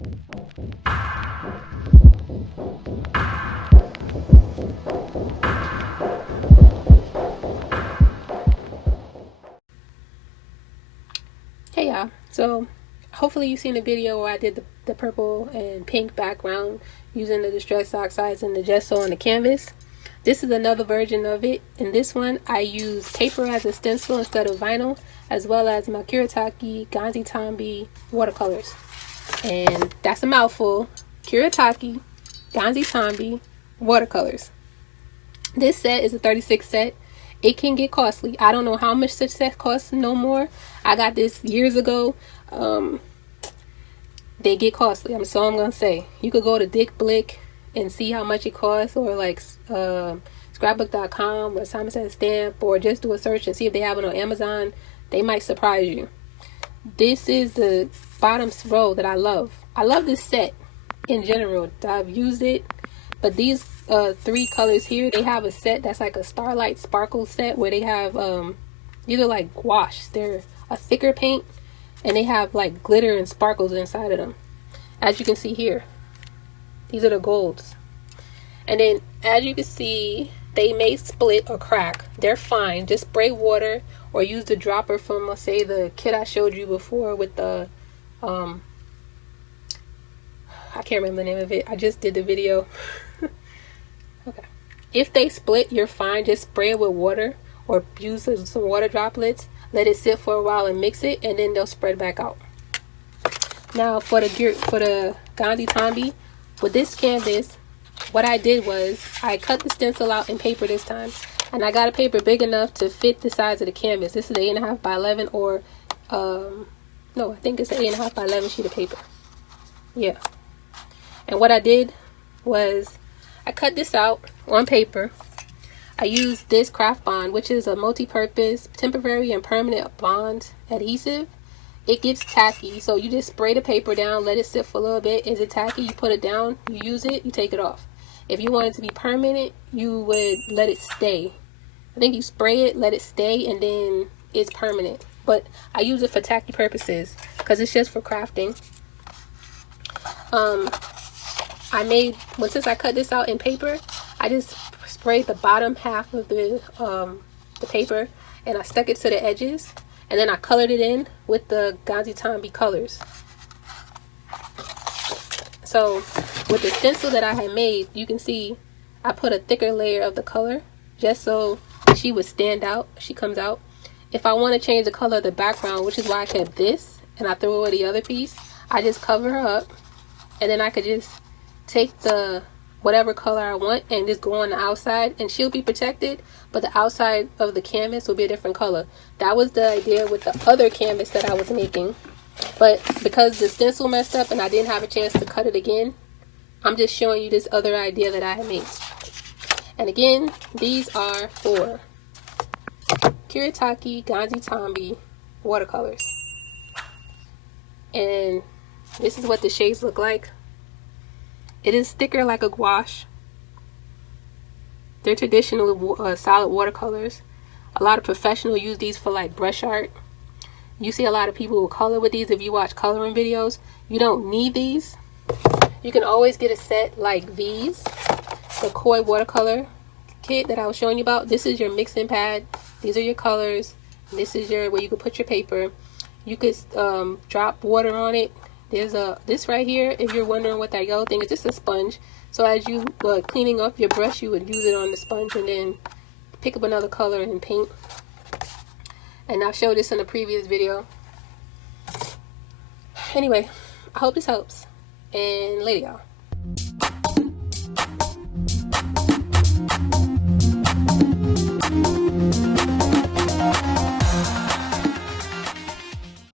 Hey y'all, so hopefully you've seen the video where I did the purple and pink background using the distress oxides and the gesso on the canvas. This is another version of it. In this one I use paper as a stencil instead of vinyl, as well as my Kuretaki Gansi Tambi watercolors. And that's a mouthful. Kuretaki Gansi Tambi watercolors. This set is a 36 set. It can get costly. I don't know how much such set costs no more. I got this years ago. They get costly. So I'm gonna say you could go to DTF and see how much it costs, or like scrapbook.com or Simon Says Stamp, or just do a search and see if they have it on Amazon. They might surprise you. This is the bottom row that I love. I love this set in general. I've used it. But these three colors here, they have a set that's like a Starlight Sparkle set where they have, these are like gouache. They're a thicker paint and they have like glitter and sparkles inside of them. As you can see here, these are the golds. And then as you can see, they may split or crack. They're fine. Just spray water or use the dropper from, let's say, the kit I showed you before with the, I can't remember the name of it. I just did the video. Okay. If they split, you're fine. Just spray it with water or use some water droplets. Let it sit for a while and mix it, and then they'll spread back out. Now for the Gansi Tambi, with this canvas, what I did was I cut the stencil out in paper this time, and I got a paper big enough to fit the size of the canvas. This is 8.5 by 11, or no, I think it's an 8.5 by 11 sheet of paper. Yeah. And what I did was I cut this out on paper. I used this craft bond, which is a multi-purpose temporary and permanent bond adhesive. It gets tacky, so you just spray the paper down, let it sit for a little bit. Is it tacky? You put it down, you use it, you take it off. If you want it to be permanent, you would let it stay. I think you spray it, let it stay, and then it's permanent. But I use it for tacky purposes because it's just for crafting. Since I cut this out in paper, I just sprayed the bottom half of the paper, and I stuck it to the edges, and then I colored it in with the Gansi Tambi colors. So with the stencil that I had made, you can see I put a thicker layer of the color just so she would stand out. She comes out. If I want to change the color of the background, which is why I kept this and I threw away the other piece, I just cover her up, and then I could just take the whatever color I want and just go on the outside, and she'll be protected, but the outside of the canvas will be a different color. That was the idea with the other canvas that I was making, but because the stencil messed up and I didn't have a chance to cut it again, I'm just showing you this other idea that I had made. And again, these are for Kuretaki Gansi Tambi watercolors, and this is what the shades look like. It is thicker like a gouache. They're traditional solid watercolors. A lot of professionals use these for like brush art. You see a lot of people who color with these if you watch coloring videos. You don't need these. You can always get a set like these. The Koi watercolor kit that I was showing you about. This is your mixing pad. These are your colors. This is your where you can put your paper. You could drop water on it. There's this right here, if you're wondering what that yellow thing is, just a sponge. So as you cleaning off your brush, you would use it on the sponge and then pick up another color and paint. And I'll show this in a previous video. Anyway, I hope this helps, and later y'all.